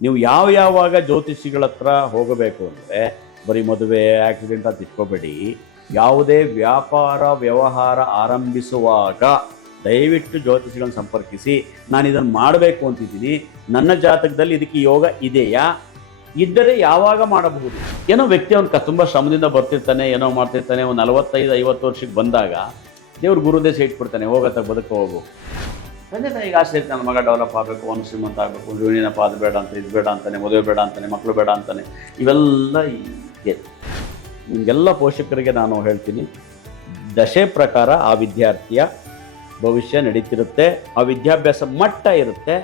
ನೀವು ಯಾವಾಗ ಜ್ಯೋತಿಷಿಗಳ ಹತ್ರ ಹೋಗಬೇಕು ಅಂದರೆ ಬರೀ ಮದುವೆ ಆಕ್ಸಿಡೆಂಟ್ ಅಂತ ಇಟ್ಕೋಬೇಡಿ. ಯಾವುದೇ ವ್ಯಾಪಾರ ವ್ಯವಹಾರ ಆರಂಭಿಸುವಾಗ ದಯವಿಟ್ಟು ಜ್ಯೋತಿಷಿಗಳನ್ನು ಸಂಪರ್ಕಿಸಿ. ನಾನು ಇದನ್ನು ಮಾಡಬೇಕು ಅಂತಿದ್ದೀನಿ, ನನ್ನ ಜಾತಕದಲ್ಲಿ ಇದಕ್ಕೆ ಯೋಗ ಇದೆಯಾ, ಇದ್ದರೆ ಯಾವಾಗ ಮಾಡಬಹುದು. ಏನೋ ವ್ಯಕ್ತಿ ಅವ್ನು ತುಂಬ ಶ್ರಮದಿಂದ ಬರ್ತಿರ್ತಾನೆ, ಏನೋ ಮಾಡ್ತಿರ್ತಾನೆ, ಒಂದು 45-50 ವರ್ಷಕ್ಕೆ ಬಂದಾಗ ದೇವ್ರು ಗುರುದೇಶ ಇಟ್ಬಿಡ್ತಾನೆ, ಹೋಗತ್ತ ಬದುಕು ಹೋಗು. ತಂದೆ ತಾಯಿಗೆ ಆಸೆ ಇರ್ತಾನೆ, ನನ್ನ ಮಗ ಡೆವಲಪ್ ಆಗಬೇಕು, ಅವನು ಶ್ರೀಮಂತ ಆಗಬೇಕು, ಇವನೇನಪ್ಪ ಅದು ಬೇಡ ಅಂತ, ಇದು ಬೇಡ ಅಂತಾನೆ, ಮದುವೆ ಬೇಡ ಅಂತಾನೆ, ಮಕ್ಕಳು ಬೇಡ ಅಂತಾನೆ. ಇವೆಲ್ಲ ಇದೆ. ನಿಮಗೆಲ್ಲ ಪೋಷಕರಿಗೆ ನಾನು ಹೇಳ್ತೀನಿ, ದಶೆ ಪ್ರಕಾರ ಆ ವಿದ್ಯಾರ್ಥಿಯ ಭವಿಷ್ಯ ನಡೀತಿರುತ್ತೆ, ಆ ವಿದ್ಯಾಭ್ಯಾಸ ಮಟ್ಟ ಇರುತ್ತೆ.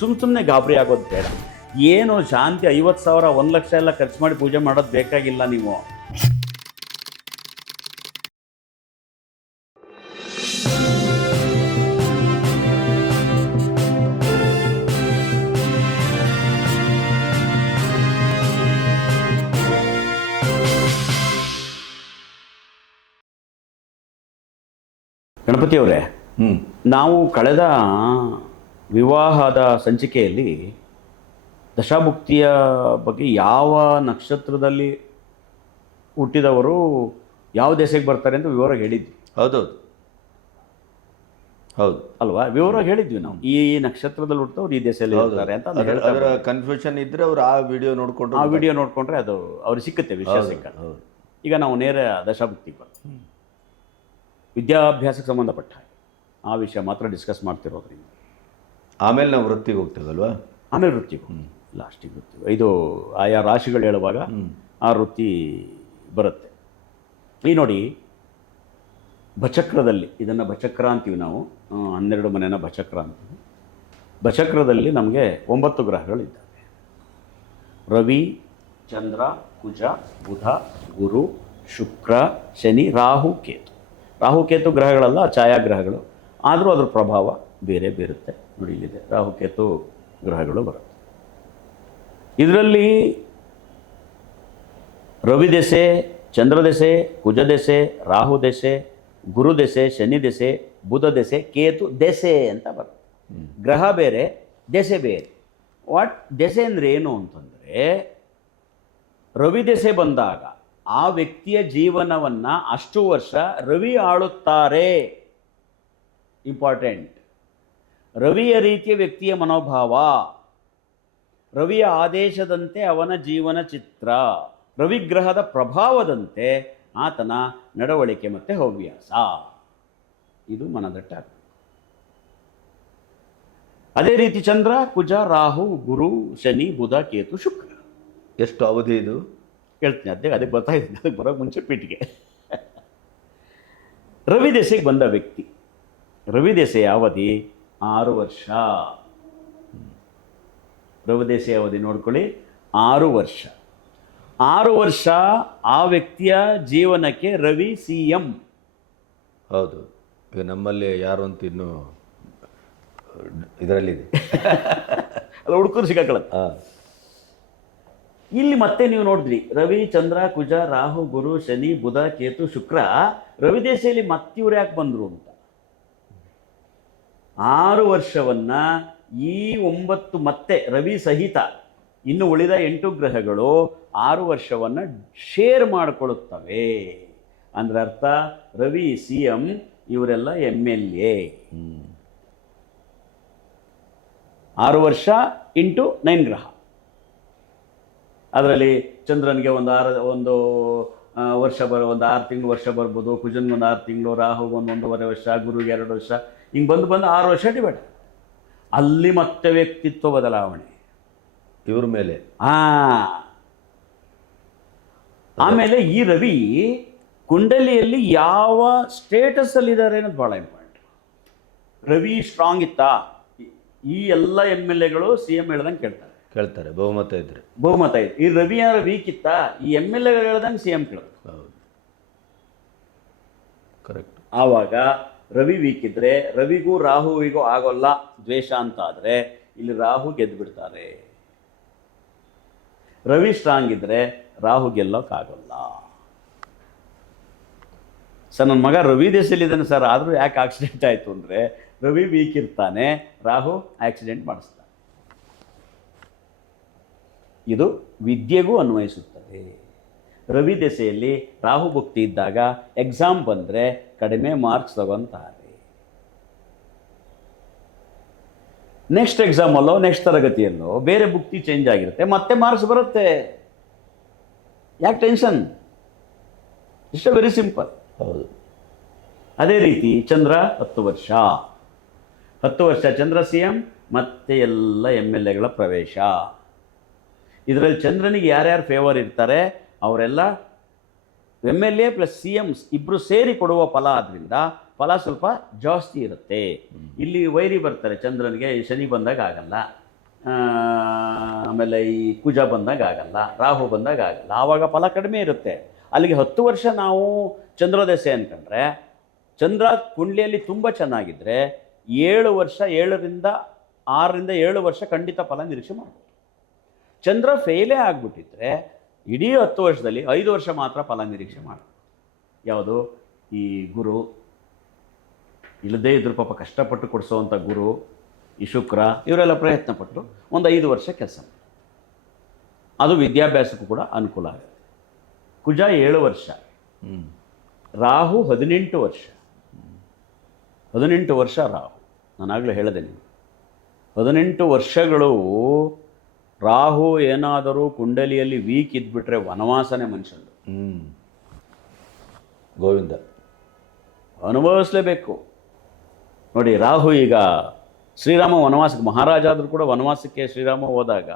ಸುಮ್ಮನೆ ಗಾಬರಿ ಆಗೋದು ಬೇಡ. ಏನು ಶಾಂತಿ 50,000 1 ಲಕ್ಷ ಎಲ್ಲ ಖರ್ಚು ಮಾಡಿ ಪೂಜೆ ಮಾಡೋದು ಬೇಕಾಗಿಲ್ಲ ನೀವು. ಗಣಪತಿಯವರೇ, ನಾವು ಕಳೆದ ವಿವಾಹದ ಸಂಚಿಕೆಯಲ್ಲಿ ದಶಾಭುಕ್ತಿಯ ಬಗ್ಗೆ ಯಾವ ನಕ್ಷತ್ರದಲ್ಲಿ ಹುಟ್ಟಿದವರು ಯಾವ ದೇಶಕ್ಕೆ ಬರ್ತಾರೆ ಅಂತ ವಿವರವಾಗಿ ಹೇಳಿದ್ವಿ. ಹೌದೌದು ಹೌದು ಅಲ್ವಾ? ವಿವರವಾಗಿ ಹೇಳಿದ್ವಿ ನಾವು, ಈ ನಕ್ಷತ್ರದಲ್ಲಿ ಹುಟ್ಟಿದವ್ರು ಈ ದೇಶದಲ್ಲಿ ಇರ್ತಾರೆ ಅಂತ. ಅದರ ಕನ್ಫ್ಯೂಷನ್ ಇದ್ದರೆ ಅವರು ಆ ವಿಡಿಯೋ ನೋಡಿಕೊಂಡ್ರೆ ಅದು ಅವ್ರಿಗೆ ಸಿಕ್ಕುತ್ತೆ, ವಿಷಯ ಸಿಕ್ಕತ್ತೆ. ಈಗ ನಾವು ನೇರ ದಶಾಭುಕ್ತಿಗೆ ಬರ್ತೀವಿ. ವಿದ್ಯಾಭ್ಯಾಸಕ್ಕೆ ಸಂಬಂಧಪಟ್ಟ ಆ ವಿಷಯ ಮಾತ್ರ ಡಿಸ್ಕಸ್ ಮಾಡ್ತಿರೋದ್ರಿಂದ ಆಮೇಲೆ ನಾವು ವೃತ್ತಿಗೆ ಹೋಗ್ತೇವಲ್ವಾ? ಆಮೇಲೆ ವೃತ್ತಿಗೆ ಲಾಸ್ಟಿಗೆ ವೃತ್ತಿಗೆ ಇದು ಆಯಾ ರಾಶಿಗಳು ಹೇಳುವಾಗ ಆ ವೃತ್ತಿ ಬರುತ್ತೆ. ಈ ನೋಡಿ, ಬಚಕ್ರದಲ್ಲಿ, ಇದನ್ನು ಬಚಕ್ರ ಅಂತೀವಿ ನಾವು, 12 ಮನೆನ ಬಚಕ್ರ ಅಂತೀವಿ. ಬಚಕ್ರದಲ್ಲಿ ನಮಗೆ 9 ಗ್ರಹಗಳಿದ್ದಾವೆ. ರವಿ, ಚಂದ್ರ, ಕುಜ, ಬುಧ, ಗುರು, ಶುಕ್ರ, ಶನಿ, ರಾಹು, ಕೇತು. ರಾಹುಕೇತು ಗ್ರಹಗಳಲ್ಲ, ಛಾಯಾಗ್ರಹಗಳು, ಆದರೂ ಅದ್ರ ಪ್ರಭಾವ ಬೇರೆ ಬೇರುತ್ತೆ. ನೋಡಿ, ಇಲ್ಲಿದೆ ರಾಹುಕೇತು ಗ್ರಹಗಳು ಬರುತ್ತೆ. ಇದರಲ್ಲಿ ರವಿ ದೆಸೆ, ಚಂದ್ರ ದೆಸೆ, ಕುಜ ದೆಸೆ, ರಾಹು ದೆಸೆ, ಗುರು ದೆಸೆ, ಶನಿ ದೆಸೆ, ಬುಧ ದೆಸೆ, ಕೇತು ದೆಸೆ ಅಂತ ಬರುತ್ತೆ. ಗ್ರಹ ಬೇರೆ, ದೆಸೆ ಬೇರೆ. ದೆಸೆ ಅಂದರೆ ಏನು ಅಂತಂದರೆ, ರವಿ ದೆಸೆ ಬಂದಾಗ ಆ ವ್ಯಕ್ತಿಯ ಜೀವನವನ್ನು ಅಷ್ಟು ವರ್ಷ ರವಿ ಆಳುತ್ತಾರೆ. ಇಂಪಾರ್ಟೆಂಟ್. ರವಿಯ ರೀತಿಯ ವ್ಯಕ್ತಿಯ ಮನೋಭಾವ, ರವಿಯ ಆದೇಶದಂತೆ ಅವನ ಜೀವನ ಚಿತ್ರ, ರವಿಗ್ರಹದ ಪ್ರಭಾವದಂತೆ ಆತನ ನಡವಳಿಕೆ ಮತ್ತು ಹವ್ಯಾಸ, ಇದು ಮನದಟ್ಟ. ಅದೇ ರೀತಿ ಚಂದ್ರ, ಕುಜ, ರಾಹು, ಗುರು, ಶನಿ, ಬುಧ, ಕೇತು, ಶುಕ್ರ. ಎಷ್ಟು ಅವಧಿ ಇದು ಹೇಳ್ತೀನಿ, ಅದಕ್ಕೆ ಬರ್ತಾಯಿದ್ದೀನಿ. ಅದಕ್ಕೆ ಬರೋಕ್ಕೆ ಮುಂಚೆ ಪೀಠಿಗೆ. ರವಿ ದೆಸೆಗೆ ಬಂದ ವ್ಯಕ್ತಿ, ರವಿ ದೆಸೆಯ ಅವಧಿ 6 ವರ್ಷ. ರವಿ ದೆಸೆಯ ಅವಧಿ ನೋಡ್ಕೊಳ್ಳಿ, 6 ವರ್ಷ. 6 ವರ್ಷ ಆ ವ್ಯಕ್ತಿಯ ಜೀವನಕ್ಕೆ ರವಿ CM. ಹೌದು. ಈಗ ನಮ್ಮಲ್ಲಿ ಯಾರು ಅಂತ ಇನ್ನೂ ಇದರಲ್ಲಿದೆ, ಅಲ್ಲ, ಹುಡುಕರು ಸಿಕ್ಕಾಕೊಳ್ಳುತ್ತೆ. ಇಲ್ಲಿ ಮತ್ತೆ ನೀವು ನೋಡಿದ್ರಿ, ರವಿ, ಚಂದ್ರ, ಕುಜ, ರಾಹು, ಗುರು, ಶನಿ, ಬುಧ, ಕೇತು, ಶುಕ್ರ. ರವಿ ದೇಶದಲ್ಲಿ ಮತ್ತಿವ್ರು ಯಾಕೆ ಬಂದರು ಅಂತ, 6 ವರ್ಷವನ್ನ ಈ 9 ಮತ್ತೆ ರವಿ ಸಹಿತ ಇನ್ನು ಉಳಿದ 8 ಗ್ರಹಗಳು 6 ವರ್ಷವನ್ನು ಶೇರ್ ಮಾಡಿಕೊಳ್ಳುತ್ತವೆ. ಅಂದ್ರೆ ಅರ್ಥ, ರವಿ CM, ಇವರೆಲ್ಲ MLA. 6 ವರ್ಷ ಇಂಟು 9 ಗ್ರಹ. ಅದರಲ್ಲಿ ಚಂದ್ರನಿಗೆ ಒಂದು ವರ್ಷ ಒಂದು 6 ತಿಂಗಳು ವರ್ಷ ಬರ್ಬೋದು, ಕುಜನ್ಗೆ ಒಂದು 6 ತಿಂಗಳು, ರಾಹುಗೆ 1.5 ವರ್ಷ, ಗುರುಗೆ 2 ವರ್ಷ, ಹಿಂಗೆ ಬಂದು 6 ವರ್ಷ ಡಿವೈಡ್. ಅಲ್ಲಿ ಮತ್ತೆ ವ್ಯಕ್ತಿತ್ವ ಬದಲಾವಣೆ ಇವ್ರ ಮೇಲೆ. ಆಮೇಲೆ ಈ ರವಿ ಕುಂಡಲಿಯಲ್ಲಿ ಯಾವ ಸ್ಟೇಟಸಲ್ಲಿದ್ದಾರೆ ಅನ್ನೋದು ಭಾಳ ಇಂಪಾರ್ಟೆಂಟ್. ರವಿ ಸ್ಟ್ರಾಂಗ್ ಇತ್ತಾ, ಈ ಎಲ್ಲ MLAಗಳು CM ಹೇಳ್ದಂಗೆ ಕೇಳ್ತಾರೆ, ಬಹುಮತ ಇದ್ರೆ. ಈ ರವಿ ಯಾರು ವೀಕ್ ಇತ್ತ, ಈ MLAಗಳು ಹೇಳ್ದಂಗೆ CM ಕೇಳ್ತಾರೆ. ಹೌದು, ಕರೆಕ್ಟ್. ಆವಾಗ ರವಿ ವೀಕ್ ಇದ್ರೆ, ರವಿಗೂ ರಾಹುವಿಗೂ ಆಗೋಲ್ಲ ದ್ವೇಷ ಅಂತ ಆದರೆ ಇಲ್ಲಿ ರಾಹು ಗೆದ್ದು ಬಿಡ್ತಾರೆ. ರವಿ ಸ್ಟ್ರಾಂಗ್ ಇದ್ರೆ ರಾಹು ಗೆಲ್ಲೋಕ್ಕಾಗಲ್ಲ. ಸರ್, ನನ್ನ ಮಗ ರವಿ ದೇಶದಲ್ಲಿದ್ದಾನೆ ಸರ್, ಆದರೂ ಯಾಕೆ ಆಕ್ಸಿಡೆಂಟ್ ಆಯಿತು ಅಂದರೆ, ರವಿ ವೀಕ್ ಇರ್ತಾನೆ, ರಾಹು ಆಕ್ಸಿಡೆಂಟ್ ಮಾಡಿಸ್ತಾನೆ. ಇದು ವಿದ್ಯೆಗೂ ಅನ್ವಯಿಸುತ್ತದೆ. ರವಿ ದೆಸೆಯಲ್ಲಿ ರಾಹು ಭುಕ್ತಿ ಇದ್ದಾಗ ಎಕ್ಸಾಮ್ ಬಂದರೆ ಕಡಿಮೆ ಮಾರ್ಕ್ಸ್ ತಗೊತಾರೆ. ನೆಕ್ಸ್ಟ್ ಎಕ್ಸಾಮಲ್ಲೋ ನೆಕ್ಸ್ಟ್ ತರಗತಿಯಲ್ಲೋ ಬೇರೆ ಭುಕ್ತಿ ಚೇಂಜ್ ಆಗಿರುತ್ತೆ, ಮತ್ತೆ ಮಾರ್ಕ್ಸ್ ಬರುತ್ತೆ. ಯಾಕೆ ಟೆನ್ಷನ್? ಇಷ್ಟ ವೆರಿ ಸಿಂಪಲ್. ಹೌದು. ಅದೇ ರೀತಿ ಚಂದ್ರ 10 ವರ್ಷ ಚಂದ್ರ CM, ಮತ್ತೆ ಎಲ್ಲ MLAಗಳ ಪ್ರವೇಶ. ಇದರಲ್ಲಿ ಚಂದ್ರನಿಗೆ ಯಾರ್ಯಾರು ಫೇವರ್ ಇರ್ತಾರೆ ಅವರೆಲ್ಲ MLA ಪ್ಲಸ್ CMs ಇಬ್ಬರು ಸೇರಿ ಕೊಡುವ ಫಲ ಆದ್ದರಿಂದ ಫಲ ಸ್ವಲ್ಪ ಜಾಸ್ತಿ ಇರುತ್ತೆ. ಇಲ್ಲಿ ವೈರಿ ಬರ್ತಾರೆ ಚಂದ್ರನಿಗೆ, ಶನಿ ಬಂದಾಗ ಆಗಲ್ಲ, ಆಮೇಲೆ ಈ ಕುಜ ಬಂದಾಗ ಆಗಲ್ಲ, ರಾಹು ಬಂದಾಗ ಆಗಲ್ಲ, ಆವಾಗ ಫಲ ಕಡಿಮೆ ಇರುತ್ತೆ. ಅಲ್ಲಿಗೆ 10 ವರ್ಷ ನಾವು ಚಂದ್ರೋದಶೆ ಅಂದ್ಕೊಂಡ್ರೆ ಚಂದ್ರ ಕುಂಡ್ಲಿಯಲ್ಲಿ ತುಂಬ ಚೆನ್ನಾಗಿದ್ದರೆ 7 ವರ್ಷ 7 ವರ್ಷ ಖಂಡಿತ ಫಲ ನಿರೀಕ್ಷೆ ಮಾಡ್ಬೋದು. ಚಂದ್ರ ಫೇಲೇ ಆಗಿಬಿಟ್ಟಿದ್ರೆ ಇಡೀ 10 ವರ್ಷದಲ್ಲಿ 5 ವರ್ಷ ಮಾತ್ರ ಫಲ ನಿರೀಕ್ಷೆ ಮಾಡ್ಬೋದು. ಯಾವುದು? ಈ ಗುರು ಇಲ್ಲದೇ ಇದ್ರ ಪಾಪ ಕಷ್ಟಪಟ್ಟು ಕೊಡಿಸೋವಂಥ ಗುರು, ಈ ಶುಕ್ರ, ಇವರೆಲ್ಲ ಪ್ರಯತ್ನಪಟ್ಟು ಒಂದು 5 ವರ್ಷ ಕೆಲಸ ಮಾಡಿ, ಅದು ವಿದ್ಯಾಭ್ಯಾಸಕ್ಕೂ ಕೂಡ ಅನುಕೂಲ ಆಗುತ್ತೆ. ಕುಜ 7 ವರ್ಷ, ರಾಹು 18 ವರ್ಷ. 18 ವರ್ಷ ರಾಹು. ನಾನಾಗಲೇ ಹೇಳಿದೆ ನೀವು 18 ವರ್ಷಗಳು ರಾಹು ಏನಾದರೂ ಕುಂಡಲಿಯಲ್ಲಿ ವೀಕ್ ಇದ್ಬಿಟ್ರೆ ವನವಾಸನೆ ಮನುಷ್ಯಂದು. ಗೋವಿಂದ ಅನುಭವಿಸಲೇಬೇಕು. ನೋಡಿ, ರಾಹು ಈಗ ಶ್ರೀರಾಮ ವನವಾಸಕ್ಕೆ ಮಹಾರಾಜ ಆದರೂ ಕೂಡ ವನವಾಸಕ್ಕೆ ಶ್ರೀರಾಮ ಹೋದಾಗ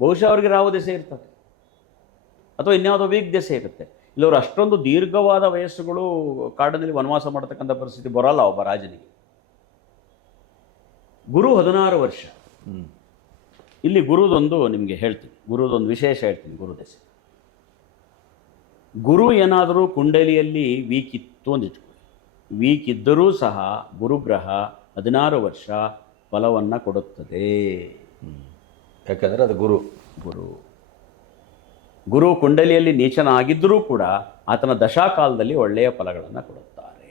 ಬಹುಶಃ ಅವ್ರಿಗೆ ರಾಹು ದೆಸೆ ಇರ್ತದೆ ಅಥವಾ ಇನ್ಯಾವುದೋ ವೀಕ್ ದೆಸೆ ಇರುತ್ತೆ. ಇಲ್ಲವರು ಅಷ್ಟೊಂದು ದೀರ್ಘವಾದ ವಯಸ್ಸುಗಳು ಕಾಡಿನಲ್ಲಿ ವನವಾಸ ಮಾಡತಕ್ಕಂಥ ಪರಿಸ್ಥಿತಿ ಬರೋಲ್ಲ ಒಬ್ಬ ರಾಜನಿಗೆ. ಗುರು 16 ವರ್ಷ. ಇಲ್ಲಿ ಗುರುದೊಂದು ನಿಮಗೆ ಹೇಳ್ತೀನಿ, ಗುರುದೊಂದು ವಿಶೇಷ ಹೇಳ್ತೀನಿ. ಗುರು ದೆಸೆ, ಗುರು ಏನಾದರೂ ಕುಂಡಲಿಯಲ್ಲಿ ವೀಕ್ ಇತ್ತು ಅಂತ ಇಟ್ಕೊಳ್ಳಿ, ವೀಕ್ ಇದ್ದರೂ ಸಹ ಗುರುಗ್ರಹ 16 ವರ್ಷ ಫಲವನ್ನು ಕೊಡುತ್ತದೆ. ಯಾಕಂದರೆ ಅದು ಗುರು ಕುಂಡಲಿಯಲ್ಲಿ ನೀಚನಾಗಿದ್ದರೂ ಕೂಡ ಆತನ ದಶಾಕಾಲದಲ್ಲಿ ಒಳ್ಳೆಯ ಫಲಗಳನ್ನು ಕೊಡುತ್ತಾರೆ.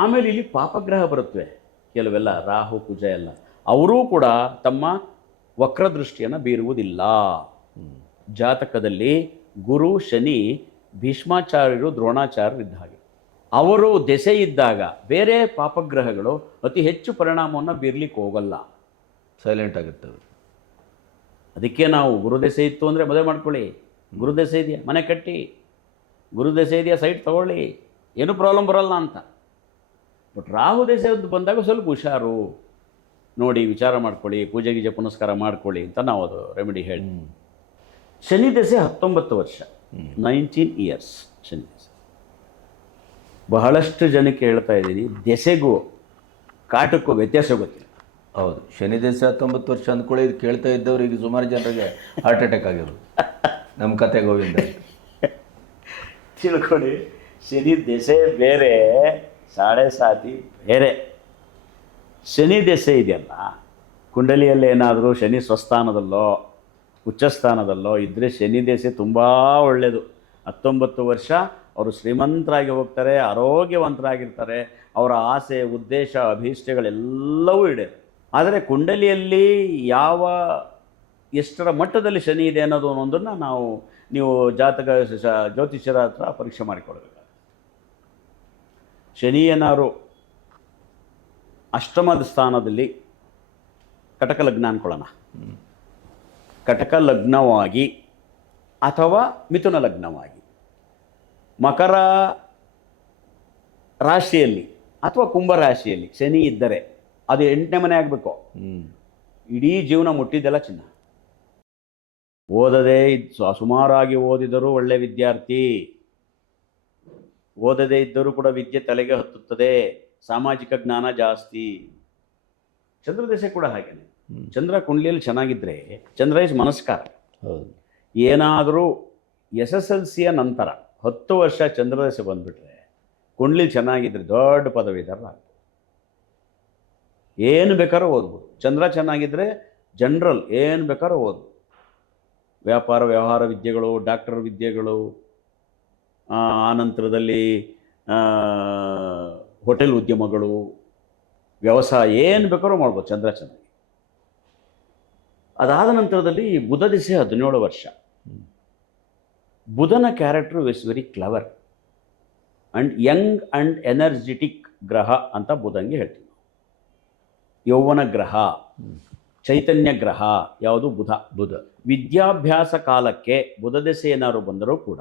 ಆಮೇಲೆ ಇಲ್ಲಿ ಪಾಪಗ್ರಹ ಬರುತ್ತವೆ ಕೆಲವೆಲ್ಲ, ರಾಹು ಕುಜ ಎಲ್ಲ, ಅವರೂ ಕೂಡ ತಮ್ಮ ವಕ್ರದೃಷ್ಟಿಯನ್ನು ಬೀರುವುದಿಲ್ಲ. ಜಾತಕದಲ್ಲಿ ಗುರು ಶನಿ ಭೀಷ್ಮಾಚಾರ್ಯರು ದ್ರೋಣಾಚಾರ್ಯರು ಇದ್ದ ಹಾಗೆ, ಅವರು ದೆಸೆ ಇದ್ದಾಗ ಬೇರೆ ಪಾಪಗ್ರಹಗಳು ಅತಿ ಹೆಚ್ಚು ಪರಿಣಾಮವನ್ನು ಬೀರ್ಲಿಕ್ಕೆ ಹೋಗಲ್ಲ, ಸೈಲೆಂಟ್ ಆಗಿರ್ತವೆ. ಅದಕ್ಕೆ ನಾವು ಗುರುದೆಸೆ ಇತ್ತು ಅಂದರೆ ಮದುವೆ ಮಾಡ್ಕೊಳ್ಳಿ, ಗುರುದೆಸೆ ಇದೆಯಾ ಮನೆ ಕಟ್ಟಿ, ಗುರುದೆಸೆ ಇದೆಯಾ ಸೈಟ್ ತಗೊಳ್ಳಿ, ಏನೂ ಪ್ರಾಬ್ಲಮ್ ಬರಲ್ಲ ಅಂತ. ಬಟ್ ರಾಹು ದೆಸೆ ಬಂದಾಗ ಸ್ವಲ್ಪ ಹುಷಾರು ನೋಡಿ, ವಿಚಾರ ಮಾಡ್ಕೊಳ್ಳಿ, ಪೂಜೆ ಗೀಜೆ ಪುನಸ್ಕಾರ ಮಾಡ್ಕೊಳ್ಳಿ ಅಂತ ನಾವು ಅದು ರೆಮಿಡಿ ಹೇಳಿ. ಶನಿ ದೆಸೆ 19 ವರ್ಷ, 19 ಇಯರ್ಸ್ ಶನಿ ದೆಸೆ. ಬಹಳಷ್ಟು ಜನಕ್ಕೆ ಹೇಳ್ತಾ ಇದ್ದೀನಿ, ದೆಸೆಗೂ ಕಾಟಕ್ಕೂ ವ್ಯತ್ಯಾಸ ಗೊತ್ತಿಲ್ಲ. ಹೌದು, ಶನಿ ದೆಸೆ 19 ವರ್ಷ ಅಂದ್ಕೊಳ್ಳಿ, ಇದು ಕೇಳ್ತಾ ಇದ್ದವ್ರಿಗೆ ಸುಮಾರು ಜನರಿಗೆ ಹಾರ್ಟ್ ಅಟ್ಯಾಕ್ ಆಗಿರೋದು. ನಮ್ಮ ಕತೆ ಗೋವಿಂದ ತಿಳ್ಕೊಳ್ಳಿ, ಶನಿ ದೆಸೆ ಬೇರೆ, ಸಾಡೆ ಸಾತಿ ಬೇರೆ. ಶನಿ ದೆಸೆ ಇದೆಯಲ್ಲ, ಕುಂಡಲಿಯಲ್ಲಿ ಏನಾದರೂ ಶನಿ ಸ್ವಸ್ಥಾನದಲ್ಲೋ ಉಚ್ಚಸ್ಥಾನದಲ್ಲೋ ಇದ್ದರೆ ಶನಿ ದೆಸೆ ತುಂಬ ಒಳ್ಳೆಯದು. 19 ವರ್ಷ ಅವರು ಶ್ರೀಮಂತರಾಗಿ ಹೋಗ್ತಾರೆ, ಆರೋಗ್ಯವಂತರಾಗಿರ್ತಾರೆ, ಅವರ ಆಸೆ ಉದ್ದೇಶ ಅಭೀಷ್ಟಗಳೆಲ್ಲವೂ ಈಡೇರುತ್ತೆ. ಆದರೆ ಕುಂಡಲಿಯಲ್ಲಿ ಎಷ್ಟರ ಮಟ್ಟದಲ್ಲಿ ಶನಿ ಇದೆ ಅನ್ನೋದು ಒಂದನ್ನು ನೀವು ಜ್ಯೋತಿಷ್ಯರ ಹತ್ರ ಪರೀಕ್ಷೆ ಮಾಡಿಕೊಳ್ಬೇಕಾಗುತ್ತೆ. ಶನಿ ಏನಾದ್ರು ಅಷ್ಟಮದ ಸ್ಥಾನದಲ್ಲಿ ಕಟಕ ಲಗ್ನ ಅಂದ್ಕೊಳ್ಳೋಣ, ಕಟಕ ಲಗ್ನವಾಗಿ ಅಥವಾ ಮಿಥುನ ಲಗ್ನವಾಗಿ ಮಕರ ರಾಶಿಯಲ್ಲಿ ಅಥವಾ ಕುಂಭ ರಾಶಿಯಲ್ಲಿ ಶನಿ ಇದ್ದರೆ ಅದು 8ನೇ ಮನೆ ಆಗಬೇಕು. ಇಡೀ ಜೀವನ ಮುಟ್ಟಿದ್ದೆಲ್ಲ ಚಿನ್ನ. ಓದದೇ ಸುಮಾರಾಗಿ ಓದಿದರೂ ಒಳ್ಳೆ ವಿದ್ಯಾರ್ಥಿ, ಓದದೇ ಇದ್ದರೂ ಕೂಡ ವಿದ್ಯೆ ತಲೆಗೆ ಹತ್ತುತ್ತದೆ, ಸಾಮಾಜಿಕ ಜ್ಞಾನ ಜಾಸ್ತಿ. ಚಂದ್ರದಶೆ ಕೂಡ ಹಾಗೇನೆ. ಚಂದ್ರ ಕುಂಡ್ಲಿಯಲ್ಲಿ ಚೆನ್ನಾಗಿದ್ದರೆ, ಚಂದ್ರ ಇಸ್ ಮನಸ್ಕಾರ. ಏನಾದರೂ SSLCಯ ನಂತರ 10 ವರ್ಷ ಚಂದ್ರದಶೆ ಬಂದುಬಿಟ್ರೆ ಕುಂಡ್ಲಿ ಚೆನ್ನಾಗಿದ್ದರೆ ದೊಡ್ಡ ಪದವೀಧರ, ಏನು ಬೇಕಾದ್ರೂ ಓದ್ಬೋದು. ಚಂದ್ರ ಚೆನ್ನಾಗಿದ್ದರೆ ಜನರಲ್ ಏನು ಬೇಕಾದ್ರೂ ಓದ್ಬೋದು. ವ್ಯಾಪಾರ ವ್ಯವಹಾರ ವಿದ್ಯೆಗಳು, ಡಾಕ್ಟರ್ ವಿದ್ಯೆಗಳು, ಆನಂತರದಲ್ಲಿ ಹೋಟೆಲ್ ಉದ್ಯಮಗಳು, ವ್ಯವಸಾಯ ಏನು ಬೇಕಾದ್ರೂ ಮಾಡ್ಬೋದು ಚಂದ್ರ ಚೆನ್ನಾಗಿ. ಅದಾದ ನಂತರದಲ್ಲಿ ಬುಧ ದಿಸೆ 17 ವರ್ಷ. ಬುಧನ character is very clever and young and energetic ಗ್ರಹ ಅಂತ ಬುಧಂಗೆ ಹೇಳ್ತೀವಿ. ಯೌವನ ಗ್ರಹ, ಚೈತನ್ಯ ಗ್ರಹ ಯಾವುದು? ಬುಧ. ವಿದ್ಯಾಭ್ಯಾಸ ಕಾಲಕ್ಕೆ ಬುಧ ದೆಸೆ ಏನಾದ್ರು ಬಂದರೂ ಕೂಡ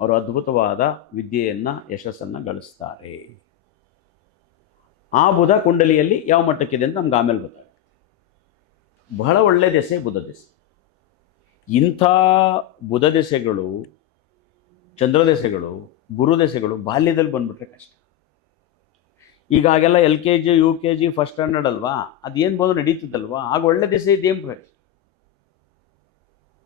ಅವರು ಅದ್ಭುತವಾದ ವಿದ್ಯೆಯನ್ನು, ಯಶಸ್ಸನ್ನು ಗಳಿಸ್ತಾರೆ. ಆ ಬುಧ ಕುಂಡಲಿಯಲ್ಲಿ ಯಾವ ಮಟ್ಟಕ್ಕಿದೆ ಅಂತ ನಮ್ಗೆ ಆಮೇಲೆ ಗೊತ್ತಾಗುತ್ತೆ. ಬಹಳ ಒಳ್ಳೆಯ ದೆಸೆ ಬುಧ ದೆಸೆ. ಇಂಥ ಬುಧ ದೆಸೆಗಳು, ಚಂದ್ರ ದೆಸೆಗಳು, ಗುರು ದೆಸೆಗಳು ಬಾಲ್ಯದಲ್ಲಿ ಬಂದ್ಬಿಟ್ರೆ ಕಷ್ಟ. ಈಗ ಆಗೆಲ್ಲ LKG UKG ಫಸ್ಟ್ ಸ್ಟ್ಯಾಂಡರ್ಡ್ ಅಲ್ವಾ, ಅದೇನು ಬಂದು ನಡೀತಿದ್ದಲ್ವಾ, ಆಗ ಒಳ್ಳೆ ದೆಸೆ ಇದೇನು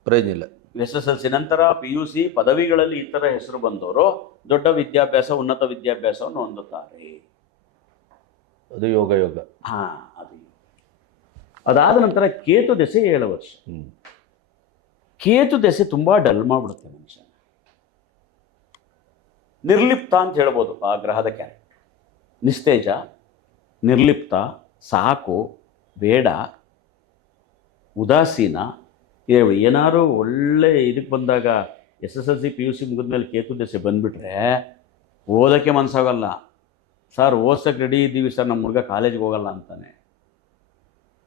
ಪ್ರಯೋಜನ ಇಲ್ಲ. SSLC ನಂತರ PUC ಪದವಿಗಳಲ್ಲಿ ಈ ಥರ ಹೆಸರು ಬಂದವರು ದೊಡ್ಡ ವಿದ್ಯಾಭ್ಯಾಸ, ಉನ್ನತ ವಿದ್ಯಾಭ್ಯಾಸವನ್ನು ಹೊಂದುತ್ತಾರೆ. ಅದು ಯೋಗ. ಹಾಂ, ಅದು. ಅದಾದ ನಂತರ ಕೇತು ದೆಸೆ 7 ವರ್ಷ. ಕೇತು ದೆಸೆ ತುಂಬ ಡಲ್ ಮಾಡಿಬಿಡುತ್ತೆ ಮನುಷ್ಯ. ನಿರ್ಲಿಪ್ತ ಅಂತ ಹೇಳ್ಬೋದು ಆ ಗ್ರಹದ ಕ್ಯಾರೆಕ್ಟರ್. ನಿಸ್ತೇಜ, ನಿರ್ಲಿಪ್ತ, ಸಾಕು, ಬೇಡ, ಉದಾಸೀನ. ಏನಾದ್ರು ಒಳ್ಳೆ ಇದಕ್ಕೆ ಬಂದಾಗ SSLC PUC ಮುಗಿದ್ಮೇಲೆ ಕೇತು ದೆಸೆ ಬಂದುಬಿಟ್ರೆ ಓದೋಕ್ಕೆ ಮನಸ್ಸಾಗಲ್ಲ. ಸರ್ ಓದ್ಸಕ್ಕೆ ರೆಡಿ ಇದ್ದೀವಿ ಸರ್, ನಮ್ಮ ಹುಡುಗ ಕಾಲೇಜ್ಗೆ ಹೋಗಲ್ಲ ಅಂತಾನೆ.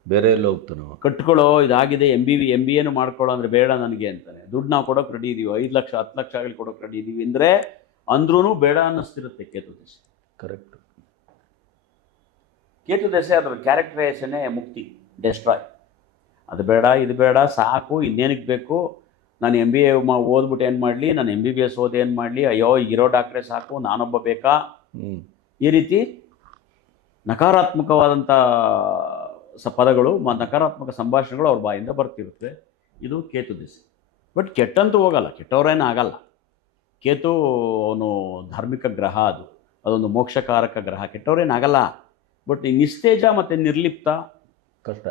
ಬೇರೆ ಎಲ್ಲ ಹೋಗ್ತಾನೋ, ಕಟ್ಕೊಳ್ಳೋ ಇದಾಗಿದೆ, MBA ಮಾಡ್ಕೊಳ್ಳೋ ಅಂದರೆ ಬೇಡ ನನಗೆ ಅಂತಾನೆ. ದುಡ್ಡು ನಾವು ಕೊಡೋಕೆ ರೆಡಿ ಇದ್ದೀವಿ, 5 ಲಕ್ಷ 10 ಲಕ್ಷ ಆಗಲಿ ಕೊಡೋಕೆ ರೆಡಿ ಇದ್ದೀವಿ ಅಂದರೆ ಅಂದ್ರೂ ಬೇಡ ಅನ್ನಿಸ್ತಿರುತ್ತೆ ಕೇತು ದೆಸೆ. ಕರೆಕ್ಟ್. ಕೇತು ದೆಸೆ ಅದರ ಕ್ಯಾರೆಕ್ಟರೈಸೇಷನ್ನೇ ಮುಕ್ತಿ, ಡೆಸ್ಟ್ರಾಯ್. ಅದು ಬೇಡ, ಇದು ಬೇಡ, ಸಾಕು, ಇನ್ನೇನಕ್ಕೆ ಬೇಕು, ನಾನು MBA ಓದ್ಬಿಟ್ಟು ಏನು ಮಾಡಲಿ, ನಾನು MBBS ಓದಿ ಏನು ಮಾಡಲಿ, ಅಯ್ಯೋ ಇರೋ ಡಾಕ್ಟ್ರೇ ಸಾಕು, ನಾನೊಬ್ಬ ಬೇಕಾ, ಈ ರೀತಿ ನಕಾರಾತ್ಮಕವಾದಂಥ ಪದಗಳು, ನಕಾರಾತ್ಮಕ ಸಂಭಾಷಣೆಗಳು ಅವ್ರ ಬಾಯಿಂದ ಬರ್ತಿರುತ್ತೆ. ಇದು ಕೇತು ದೆಸೆ. ಬಟ್ ಕೆಟ್ಟಂತೂ ಹೋಗಲ್ಲ, ಕೆಟ್ಟವರೇನೂ ಆಗಲ್ಲ. ಕೇತು ಅವನು ಧಾರ್ಮಿಕ ಗ್ರಹ, ಅದೊಂದು ಮೋಕ್ಷಕಾರಕ ಗ್ರಹ, ಕೆಟ್ಟವರೇನಾಗಲ್ಲ. ಬಟ್ ಈ ನಿಸ್ತೇಜ ಮತ್ತು ನಿರ್ಲಿಪ್ತ ಕಷ್ಟ.